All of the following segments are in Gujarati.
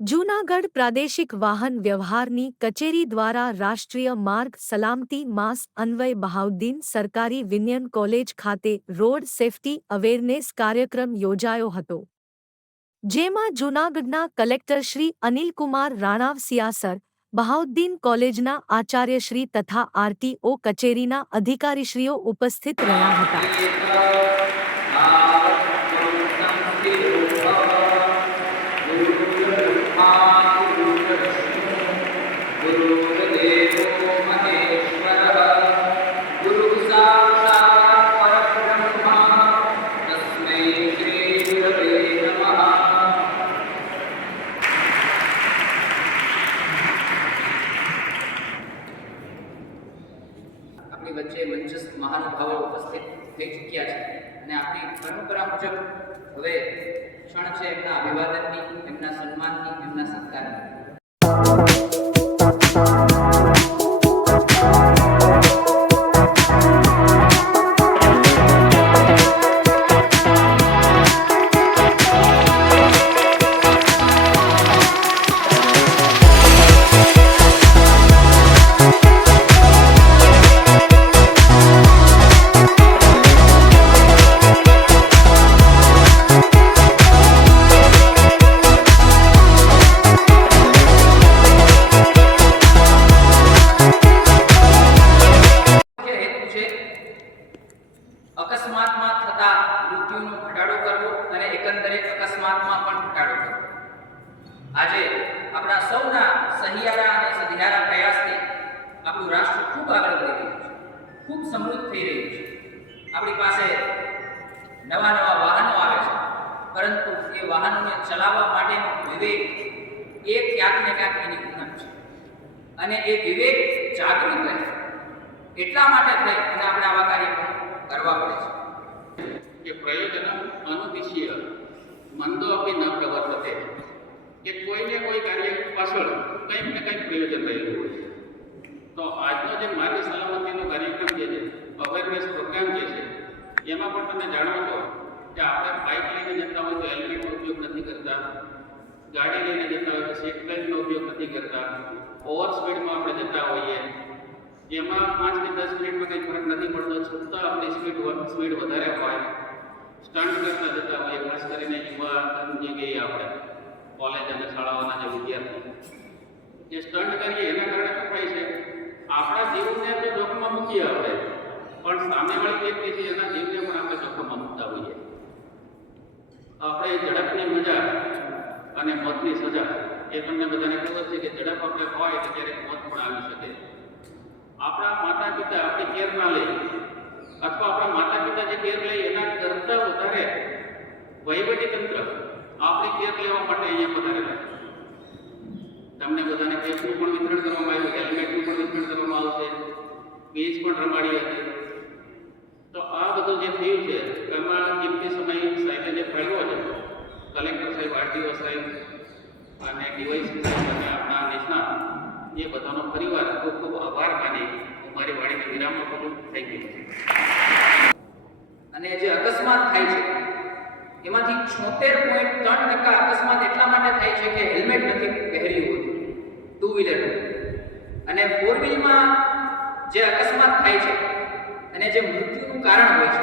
જૂનાગઢ પ્રાદેશિક વાહન વ્યવહારની કચેરી દ્વારા રાષ્ટ્રીય માર્ગ સલામતી માસ અન્વય બહાઉદ્દીન સરકારી વિનયન કોલેજ ખાતે રોડ સેફટી અવેરનેસ કાર્યક્રમ યોજાયો હતો. જેમાં જૂનાગઢના કલેક્ટર શ્રી અનિલકુમાર રાણાવ સિયાસર, બહાઉદ્દીન કોલેજના આચાર્યશ્રી તથા આરટીઓ કચેરીના અધિકારીશ્રીઓ ઉપસ્થિત રહ્યા હતા. આપણી વચ્ચે મંચસ્થ મહાનુભાવો ઉપસ્થિત થઈ ચૂક્યા છે. અને આપણી પરંપરા મુજબ હવે ક્ષણ છે એમના અભિવાદનની, એમના સન્માનની, એમના સત્કારની. અકસ્માતમાં થતા મૃત્યુનો ઘટાડો કરવો અને એકંદરે અકસ્માતમાં પણ ઘટાડો કરવો. આજે આપણા સૌના સહિયારા અને સધિયારા પ્રયાસથી આપણું રાષ્ટ્ર ખૂબ આગળ વધી રહ્યું છે. ખૂબ સમૃદ્ધ થઈ રહ્યું છે. આપણી પાસે નવા નવા વાહનો આવે છે, પરંતુ એ વાહનોને ચલાવવા માટેનો વિવેક એ ક્યાંક ને ક્યાંક એની ઉણપ છે. અને એ વિવેક જાગૃત રહે. એટલા માટે થઈ અને આપણે આવા કાર્યક્રમો કરવા પડે છે. કે પ્રયોજનમ અનુદિશ્ય મંદો અપી ન પ્રવર્તતે કે કોઈને કોઈ કાર્ય પાછળ કંઈક ને કંઈક પ્રયોજન રહેલું હોય છે તો આજનો જે માર્ગ સલામતીનો કાર્યક્રમ જે છે અવેરનેસ પ્રોગ્રામ જે છે એમાં પણ તમે જાણો છો કે આપણે બાઇક લઈને જતા હોય તો હેલ્મેટનો ઉપયોગ નથી કરતા ગાડી લઈને જતા હોય તો સીટ બેલ્ટનો ઉપયોગ નથી કરતા ઓવર સ્પીડમાં આપણે જતા હોઈએ એમાં પાંચ કે દસ મિનિટમાં કંઈ ફરક નથી પડતો છતાં આપણી સ્પીડ સ્પીડ વધારે હોય. સ્ટન્ટ કરતા જતા હોઈએ ખાસ કરીને યુવા જગ્યાએ આપણે કોલેજ અને શાળાઓના જે વિદ્યાર્થી જે સ્ટન્ટ કરીએ એના કારણે શું થાય છે? આપણા જીવનને તો જોખમમાં મૂકીએ આપણે, પણ સામેવાળી વ્યક્તિ છે, એના જીવને પણ આપણે જોખમમાં મૂકતા હોઈએ. આપણે ઝડપની મજા અને મોતની સજા, એ તમને બધાને ખબર છે કે ઝડપ આપણે હોય તો ક્યારેક મોત પણ આવી શકે. આપણા માતા પિતા આપણે કેર ના લે. અથવા આપણા માતા પિતા જે કેર લે, એના કરતા વધારે વહીવટી તંત્ર આપણી કેર લેવા માટે અહીંયા વધારે તમને બધાને કેસનું પણ વિતરણ કરવામાં આવ્યું હેલ્મેટનું પણ વિતરણ કરવામાં આવશે ક્વિઝ પણ રમાડી હતી. તો આ બધું જે થયું છે એમાં કિંમતી સમય સાહેબે જે ફેરવો છે, કલેક્ટર સાહેબ આરટીઓ સાહેબ અને ડીવાયસી સાહેબ અને આપણા નિષ્ણાત એ બધાનો પરિવાર ખૂબ ખૂબ આભાર માની હું મારી વાણીને વિરામ આપું છું થેન્ક યુ અને જે અકસ્માત થાય છે છોતેર પોઈન્ટ ત્રણ ટકા અકસ્માત એટલા માટે થાય છે કે હેલ્મેટ નથી પહેર્યું હોતું. ટુ વ્હીલર અને ફોર વ્હીલમાં જે અકસ્માત થાય છે અને જે મૃત્યુનું કારણ હોય છે,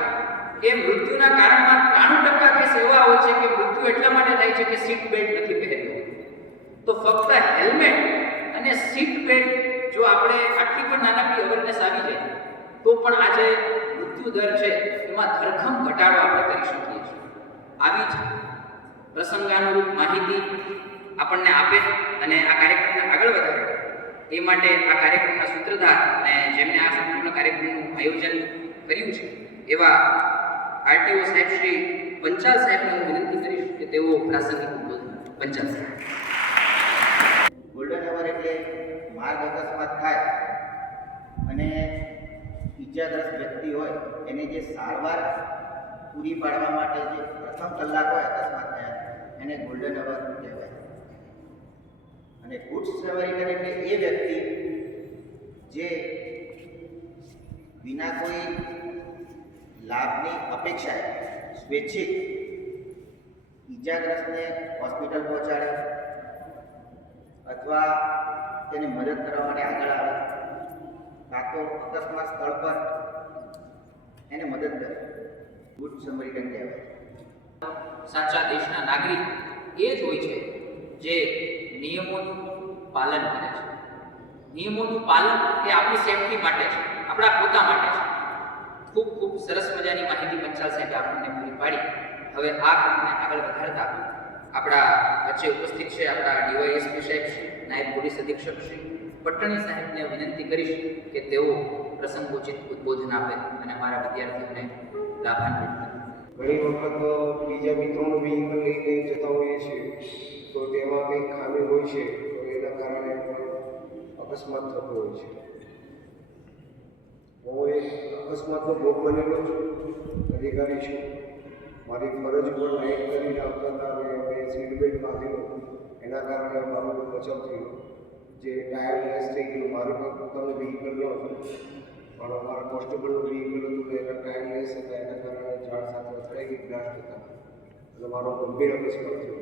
એ મૃત્યુના કારણમાં ત્રાણું ટકા કેસ એવા હોય છે કે મૃત્યુ એટલા માટે થાય છે કે સીટ બેલ્ટ નથી પહેર્યું તો ફક્ત હેલ્મેટ અને સીટ બેલ્ટ જો આપણે આટલી પણ નાનકડી અવેરનેસ આવી જાય, તો પણ આજે મૃત્યુ દર છે એમાં ધરખમ ઘટાડો આપણે કરી શકીએ છીએ. આવી જ પ્રસંગાનુરૂપ માહિતી આપણને આપે અને આ કાર્યક્રમને આગળ વધારે. એ માટે આ કાર્યક્રમના સૂત્રધાર અને જેમને આ સંપૂર્ણ કાર્યક્રમનું આયોજન કર્યું છે, એવા આરટીઓ સાહેબ શ્રી પંચાલ સાહેબને હું વિનંતી કરીશ કે તેઓ પ્રાસંગિક ઉદ્બોધન પંચાલ સાહેબ. ગોલ્ડન અવર એટલે માર્ગ અકસ્માત થાય અને ઈજાગ્રસ્ત વ્યક્તિ હોય, એને જે સારવાર પૂરી પાડવા માટે જે પ્રથમ કલાક હોય અકસ્માત એને ગોલ્ડન અવર કહેવાય. અને ગુડ કરે એટલે એ વ્યક્તિ જે વિના કોઈ લાભની અપેક્ષાએ સ્વૈચ્છિક ઈજાગ્રસ્તને હોસ્પિટલ પહોંચાડે અથવા તેને મદદ કરવા માટે આગળ આવે, કાં તો અકસ્માત સ્થળ પર એને મદદ કરે. ગુડ સમરીટન કહેવાય. સાચા દેશના નાગરિક એ જ હોય છે જે નિયમોનું પાલન કરે છે. નિયમોનું પાલન એ આપણી સેફટી માટે છે, આપણા પોતા માટે છે. ખૂબ ખૂબ સરસ મજાની માહિતી પંચાલ સાહેબે આપણને પૂરી પાડી. હવે આ કામને આગળ વધારતા આપણા વચ્ચે ઉપસ્થિત છે આપણા ડીવાયએસપી સાહેબ શ્રી, નાયબ પોલીસ અધિક્ષક શ્રી પટ્ટણી સાહેબને વિનંતી કરીશ કે તેઓ પ્રસંગોચિત ઉદ્બોધન આપે અને મારા વિદ્યાર્થીઓને લાભાન્વિત કરે. ઘણી વખત બીજા મિત્રોનું વ્હીકલ લઈને જતા હોઈએ છીએ. તો તેમાં કંઈક ખામી હોય છે, તો એના કારણે પણ અકસ્માત થતો હોય છે. હું એક અકસ્માતનો ભોગ બનેલો છું, અધિકારી છું. મારી ફરજ ઉપર લાઈટ કરીને આવતા હતા અને મેં સીટ બાંધેલું. એના કારણે મારો બચાવ થયો. જે ટાયર લેસ થઈ ગયું, મારું પણ પોતાનું વ્હીકલ ન હતું પણ અમારા કોન્સ્ટેબલનું વ્હીકલ હતું એના ટાયર લેસ હતા, એના કારણે ઝાડ સાથે ગઈ બ્લાસ્ટ હતા. એટલે મારો ગંભીર અકસ્માત થયો.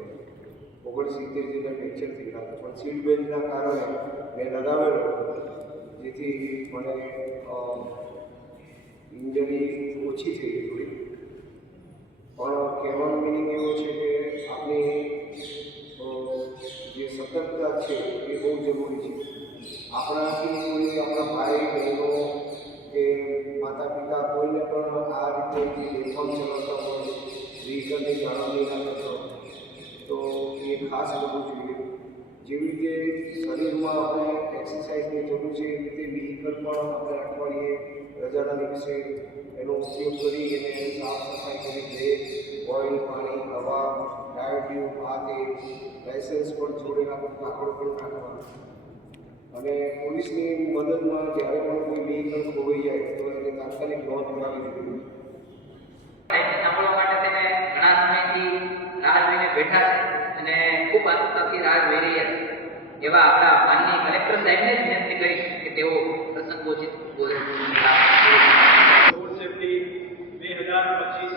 ઓગણસિત્તેર જેટલા ફ્રેક્ચર ગયા હતા પણ સીટ બેલ્ટના કારણે મેં લગાવેલો જેથી મને ઇન્જરી ઓછી થઈ ગઈ થોડી. પણ કહેવાનો મિનિંગ એવો છે કે આપણી જે સતર્કતા છે એ બહુ જરૂરી છે. આપણાથી આપણા ભાઈ પણ આ રીતે બેફામ ચલાવતા હોય વ્હીકલની જાળવણી ના કરતા તો એ ખાસ કરવું જોઈએ. જેવી રીતે શરીરમાં આપણે એક્સરસાઇઝની જરૂર છે, એવી રીતે વ્હીકલ પણ આપણે અઠવાડિયે, રજાના દિવસે એનો ઉપયોગ કરી અને સાફ સફાઈ કરી દે. ઓઇલ, પાણી, હવા ટાયર ટ્યુબ આ તે લાઇસન્સ પણ જોડે રાખવું કાપડ પણ રાખવા અને પોલીસની મદદમાં જ્યારે પણ કોઈ વેહિકલ ખોવાઈ જાય તો એને તાત્કાલિક લોન કરાવવી દીધું સાંભળવા માટે તેને ઘણા સમયથી રાહ જોઈને બેઠા છે અને ખૂબ આતુરતાથી રાહ જોઈ રહ્યા છે. એવા આપણા માનનીય કલેક્ટર સાહેબને જ વિનંતી કરીશ કે તેઓ પ્રસંગોચિત બોલે રોડ સેફટી બે હજાર પચીસ.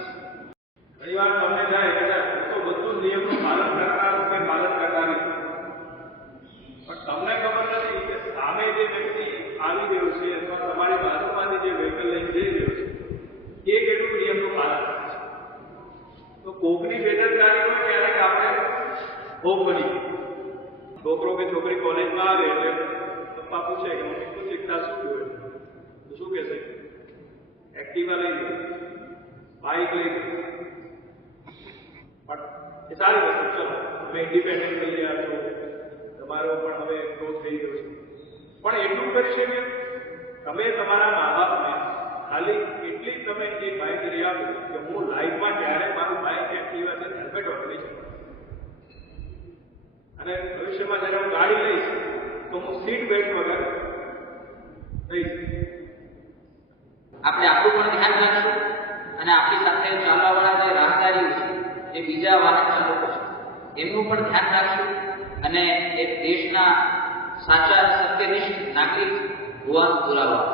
ઘણીવાર તમને થાય કે તો બધું નિયમનું પાલન કરનાર કે પાલન કરનાર નથી પણ તમને ખબર નથી કે સામે જે વ્યક્તિ આવી રહ્યો છે અથવા તમારી બાજુમાંથી જે વ્હીકલ લઈને જઈ રહ્યો છે એ કેટલું નિયમનું પાલન કરે છે તો કોકની બેદરકારીમાં ક્યારેક આપણે ભોગ બની છોકરો કે છોકરી કોલેજમાં આવે એટલે પપ્પા પૂછે કે મમ્મી શું શીખતા શું જોયું તો શું કહેશે એક્ટિવા લઈ લો બાઇક લઈ લો પણ એ સારી વસ્તુ ચલો તમે ઇન્ડિપેન્ડન્ટ થઈ ગયા છો તમારો પણ હવે ગ્રો થઈ ગયો છે પણ એટલું કરી છે કે તમે તમારા મા બાપને ખાલી એટલી તમે એ બાઇક આપો કે હું લાઈફમાં ક્યારે મારું બાઇક એક્ટિવા છે હેલ્મેટ વાપરી શકું. અને ભવિષ્યમાં જ્યારે હું ગાડી લઈશ, તો હું સીટ બેલ્ટ વગર લઈશ આપણે આપણું પણ ધ્યાન રાખશું અને આપણી સાથે ચાલવાવાળા જે રાહદારીઓ છે એ બીજા વાહન ચાલકો છે, એમનું પણ ધ્યાન રાખશું અને એ દેશના સાચા સત્યનિષ્ઠ નાગરિક હોવાનું પુરાવા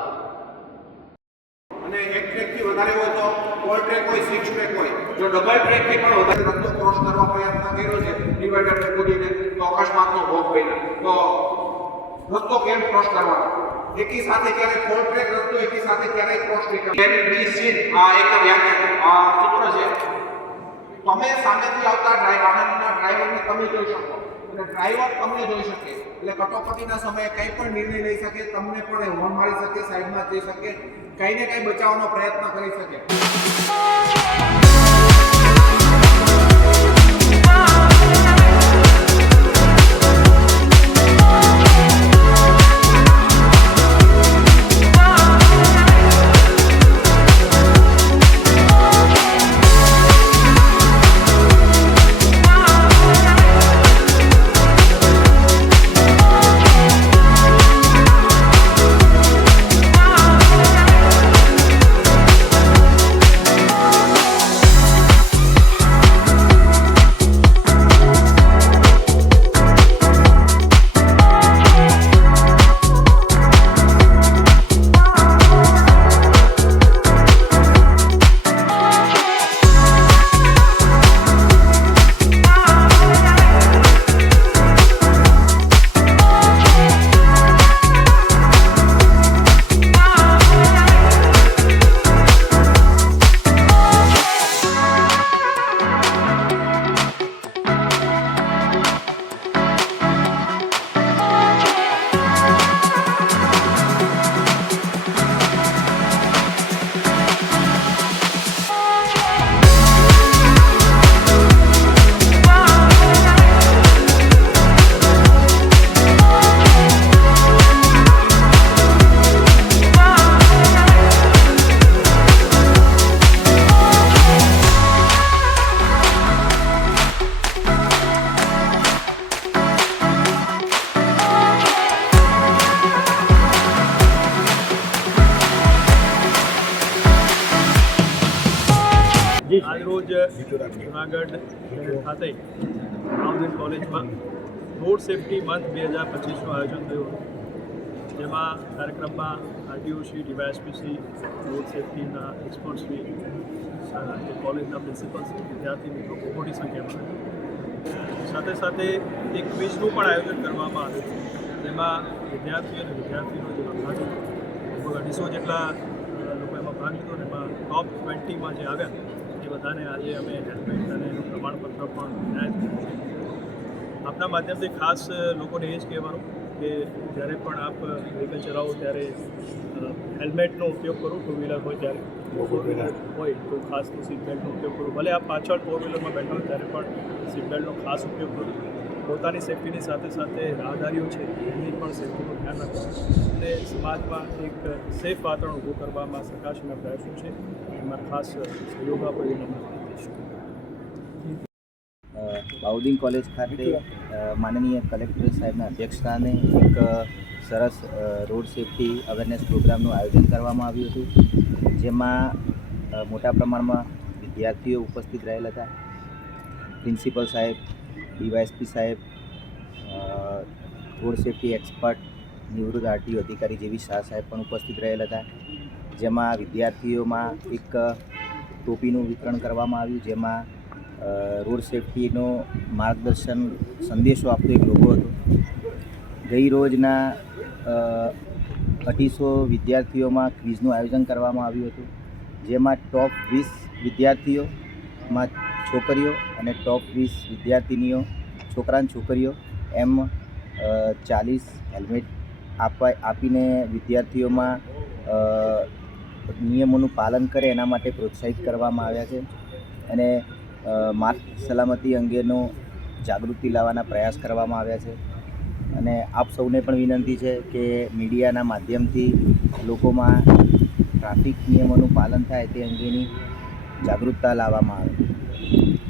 અને એક ટ્રેકથી વધારે હોય તો ફોર ટ્રેક હોય સિક્સ ટ્રેક હોય જો ડબલ ટ્રેકથી પણ વધારે રસ્તો ક્રોસ કરવા પ્રયત્ન કર્યો છે ડિવાઈડરને કૂદીને તો અકસ્માતનો ભોગ બન્યો તો રસ્તો કેમ ક્રોસ કરવાનો એકી સાથે ક્યારેય ફોર ટ્રેક રસ્તો એકી સાથે ક્યારેય ક્રોસ નહીં કરવાનો કેન બી સીન આ એક વ્યાખ્યા આ સૂત્ર છે તમે સામેથી આવતા ડ્રાઈવર વાહનના ડ્રાઈવરને તમે જોઈ શકો અને ડ્રાઈવર તમને જોઈ શકે. એટલે કટોકટીના સમયે કંઈ પણ નિર્ણય લઈ શકે, તમને પણ હોર્ન મારી શકે, સાઈડમાં જઈ શકે કંઈ ને કંઈ બચાવવાનો પ્રયત્ન કરી શકે. જુનાગઢ ખાતે રામદેવ કોલેજમાં રોડ સેફટી મંથ બે હજાર પચીસનું આયોજન થયું હતું. જેમાં કાર્યક્રમમાં આરટીઓસી, ડીવાયએસપીસી, રોડ સેફટીના એક્સપર્ટ્સની કોલેજના પ્રિન્સિપલ વિદ્યાર્થી મિત્રો ખૂબ મોટી સંખ્યામાં સાથે સાથે એક ક્વિઝનું પણ આયોજન કરવામાં આવ્યું જેમાં વિદ્યાર્થીઓ અને વિદ્યાર્થીનો જે ભાગ લગભગ અઢીસો જેટલા લોકો એમાં ભાગ લીધો અને એમાં ટોપ ટ્વેન્ટીમાં જે આવ્યા બધાને આજે અમે હેલ્મેટ અને એનું પ્રમાણપત્ર પણ એનાયત આપના માધ્યમથી ખાસ લોકોને એ જ કહેવાનું કે જ્યારે પણ આપ વ્હીકલ ચલાવો ત્યારે હેલ્મેટનો ઉપયોગ કરો ટુ વ્હીલર હોય ત્યારે. ફોર વ્હીલર હોય તો ખાસ તો સીટ બેલ્ટનો ઉપયોગ કરો. ભલે આપ પાછળ ફોર વ્હીલરમાં બેઠા હોય ત્યારે પણ સીટ બેલ્ટનો ખાસ ઉપયોગ કરો. પોતાની સેફટીની સાથે સાથે રાહદારીઓ છે એની પણ સેફટીનું ધ્યાન રાખો. અને સમાજમાં એક સેફ વાતાવરણ ઊભું કરવામાં સકાશના પ્રયાસો છે. એમાં ખાસ સહયોગ આપો અ, બાઉદીન કોલેજ ખાતે માનનીય કલેક્ટર સાહેબના અધ્યક્ષસ્થાને એક સરસ રોડ સેફટી અવેરનેસ પ્રોગ્રામનું આયોજન કરવામાં આવ્યું હતું જેમાં મોટા પ્રમાણમાં વિદ્યાર્થીઓ ઉપસ્થિત રહેલા હતા. પ્રિન્સિપલ સાહેબ ડીવાયએસપી સાહેબ રોડ સેફટી એક્સપર્ટ નિવૃત્ત આરટીઓ અધિકારી જેવી શાહ સાહેબ પણ ઉપસ્થિત રહેલા હતા. જેમાં વિદ્યાર્થીઓમાં એક ટોપીનું વિતરણ કરવામાં આવ્યું, જેમાં રોડ સેફટીનો માર્ગદર્શન, સંદેશો આપતો એક લોકો હતો. ગઈ રોજના અઢીસો વિદ્યાર્થીઓમાં ક્વિઝનું આયોજન કરવામાં આવ્યું હતું, જેમાં ટોપ વીસ વિદ્યાર્થીઓમાં છોકરીઓ અને ટોપ વીસ વિદ્યાર્થિનીઓ, છોકરા છોકરીઓ, એમ ચાલીસ હેલ્મેટ આપવા, આપીને વિદ્યાર્થીઓમાં નિયમોનું પાલન કરે એના માટે પ્રોત્સાહિત કરવામાં આવ્યા છે. અને માર્ગ સલામતી અંગેનો જાગૃતિ લાવવાના પ્રયાસ કરવામાં આવ્યા છે. અને આપ સૌને પણ વિનંતી છે કે મીડિયાના માધ્યમથી લોકોમાં ટ્રાફિક નિયમોનું પાલન થાય તે અંગેની જાગૃતતા લાવવામાં આવે.